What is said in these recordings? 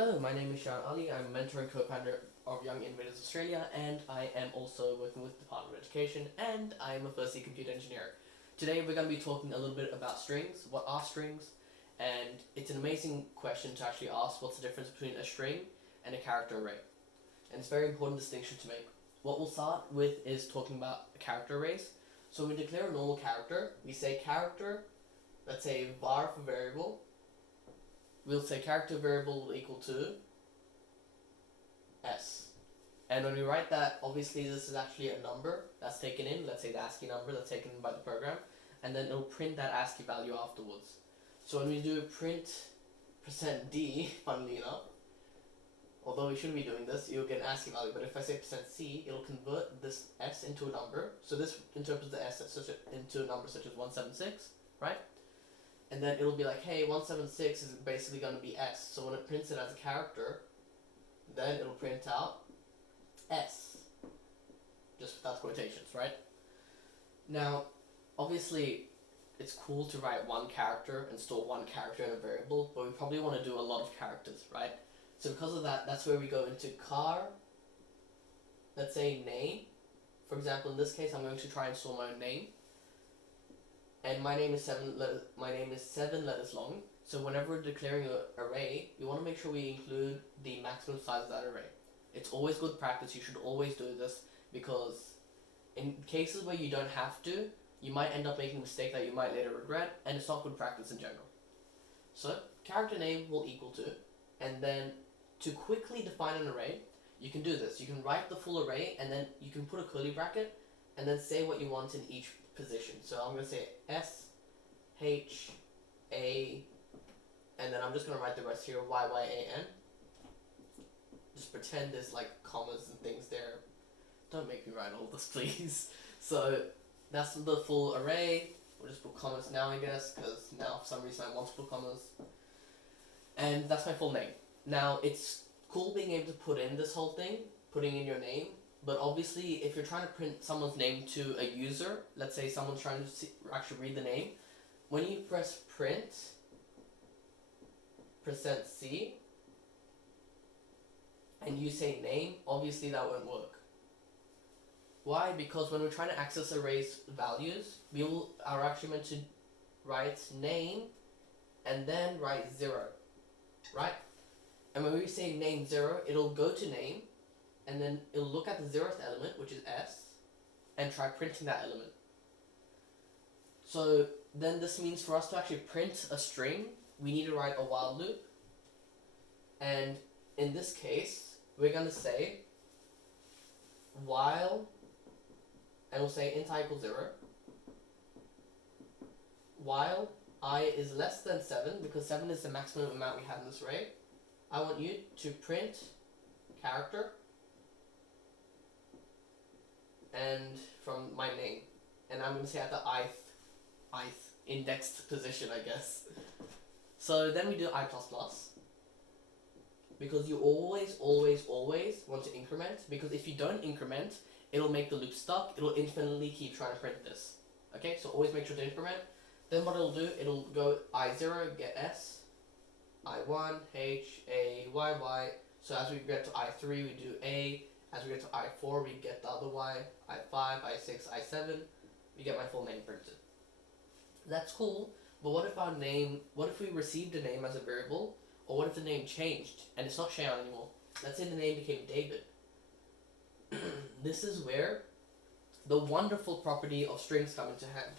Hello, my name is Sean Ali. I'm a mentor and co-founder of Young Innovators Australia, and I am also working with the Department of Education, and I am a first year computer engineer. Today we're going to be talking a little bit about strings, what are strings, and it's an amazing question to actually ask what's the difference between a string and a character array. And it's a very important distinction to make. What we'll start with is talking about character arrays. So when we declare a normal character, we say character, let's say var for variable, we'll say character variable will equal to s. And when we write that, obviously this is actually a number that's taken in, let's say the ASCII number that's taken in by the program, and then it'll print that ASCII value afterwards. So when we do print %d, funnily enough, although we shouldn't be doing this, you'll get an ASCII value, but if I say %c, it'll convert this s into a number. So this interprets the s into a number such as 176, right? And then it'll be like, hey, 176 is basically going to be s. So when it prints it as a character, then it'll print out s. Just without quotations, right? Now, obviously, it's cool to write one character and store one character in a variable, but we probably want to do a lot of characters, right? So because of that, that's where we go into car, let's say name. For example, in this case, I'm going to try and store my own name. And my name is seven letters long. So whenever we're declaring an array, we want to make sure we include the maximum size of that array. It's always good practice. You should always do this, because in cases where you don't have to, you might end up making a mistake that you might later regret, and it's not good practice in general. So character name will equal to, and then to quickly define an array, you can do this. You can write the full array, and then you can put a curly bracket, and then say what you want in each position. So I'm going to say S, H, A, and then I'm just going to write the rest here, Y, Y, A, N. Just pretend there's like commas and things there. Don't make me write all this, please. So that's the full array. We'll just put commas now, I guess, because now for some reason I want to put commas. And that's my full name. Now, it's cool being able to put in this whole thing, putting in your name, but obviously if you're trying to print someone's name to a user, let's say someone's trying to actually read the name, when you press print %c and you say name, obviously that won't work. Why? Because when we're trying to access arrays values, we are actually meant to write name and then write 0, right? And when we say name 0, it'll go to name, and then it'll look at the 0th element, which is s, and try printing that element. So then this means for us to actually print a string, we need to write a while loop. And in this case, we're going to say while, and we'll say int I equals 0, while I is less than 7, because 7 is the maximum amount we have in this array, I want you to print character and from my name, and I'm going to say at the ith indexed position, I guess. So then we do I++, because you always want to increment, because if you don't increment, it'll make the loop stuck. It'll infinitely keep trying to print this. Okay, so always make sure to increment. Then what it'll do, it'll go I0, get S, I1, H, A, Y, Y. So as we get to I3, we do A. As we get to I4, we get the other Y. I5, I6, I7. We get my full name printed. That's cool, but what if we received a name as a variable, or what if the name changed and it's not Shayon anymore? Let's say the name became David. This is where the wonderful property of strings come into hand.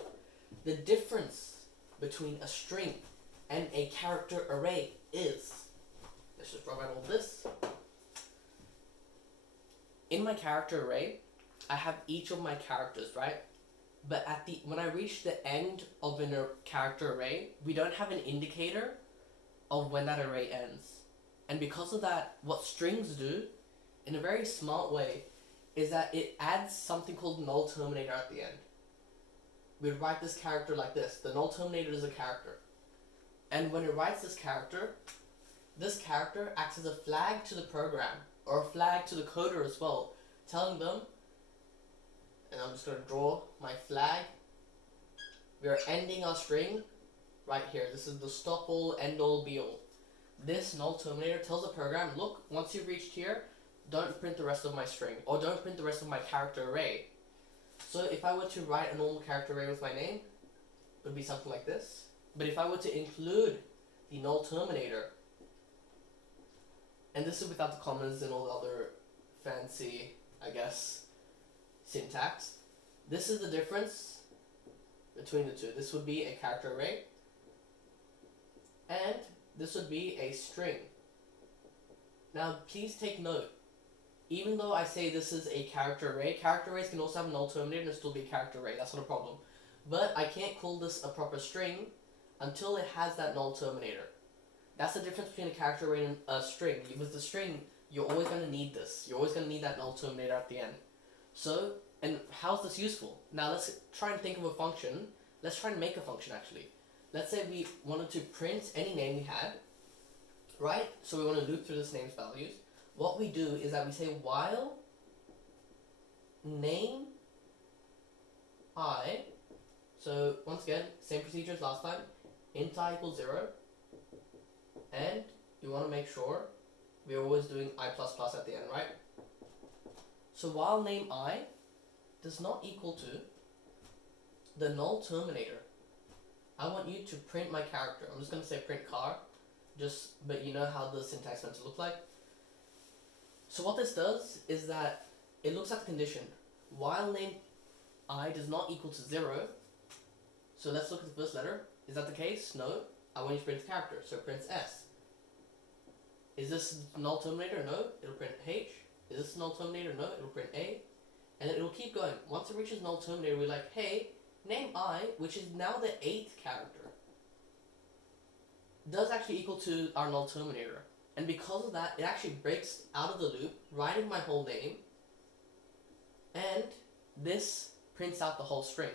The difference between a string and a character array is, let's just write all this. In my character array, I have each of my characters, right? But when I reach the end of a character array, we don't have an indicator of when that array ends. And because of that, what strings do, in a very smart way, is that it adds something called null terminator at the end. We write this character like this. The null terminator is a character. And when it writes this character acts as a flag to the program, or a flag to the coder as well, telling them, and I'm just going to draw my flag, we are ending our string right here. This is the stop all, end all, be all. this null terminator tells the program, look, once you've reached here, don't print the rest of my string, or don't print the rest of my character array. So if I were to write a normal character array with my name, it would be something like this. But if I were to include the null terminator, and this is without the commas and all the other fancy, I guess, syntax, this is the difference between the two. This would be a character array, and this would be a string. Now, please take note. Even though I say this is a character arrays can also have a null terminator and still be a character array. That's not a problem. But I can't call this a proper string until it has that null terminator. That's the difference between a character array and a string. With the string, you're always going to need this. You're always going to need that null terminator at the end. So, and how's this useful? Now let's try and think of a function. Let's try and make a function actually. Let's say we wanted to print any name we had, right? So we want to loop through this name's values. What we do is that we say while name I, so once again, same procedure as last time, int I equals 0, and you want to make sure we're always doing I++ at the end, right? So while name I does not equal to the null terminator, I want you to print my character. I'm just going to say print car, but you know how the syntax is meant to look like. So what this does is that it looks at the condition. While name I does not equal to 0, so let's look at the first letter. Is that the case? No. I want you to print the character, so it prints S. Is this null terminator? No. It'll print H. Is this null terminator? No. It'll print A. And then it'll keep going. Once it reaches null terminator, we're like, hey, name I, which is now the 8th character, does actually equal to our null terminator. And because of that, it actually breaks out of the loop, writing my whole name, and this prints out the whole string.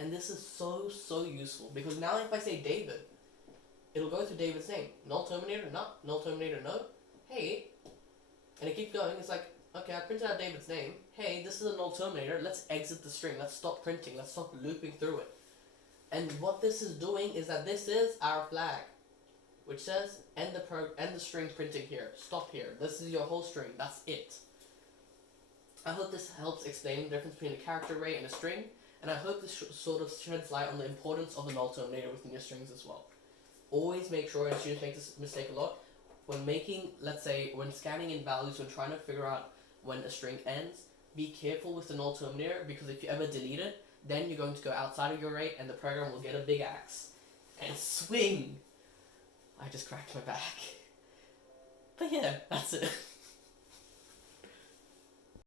And this is so useful, because now if I say David, it'll go through David's name. Null terminator, no. Null terminator, no. Hey, and it keeps going. It's like, okay, I printed out David's name. Hey, this is a null terminator. Let's exit the string. Let's stop printing. Let's stop looping through it. And what this is doing is that this is our flag, which says end the string printing here. Stop here. This is your whole string. That's it. I hope this helps explain the difference between a character array and a string, and I hope this sort of sheds light on the importance of the null terminator within your strings as well. Always make sure, and students make this mistake a lot, when making, let's say, when scanning in values, when trying to figure out when a string ends, be careful with the null terminator, because if you ever delete it, then you're going to go outside of your array and the program will get a big axe and swing. I just cracked my back. But yeah, that's it.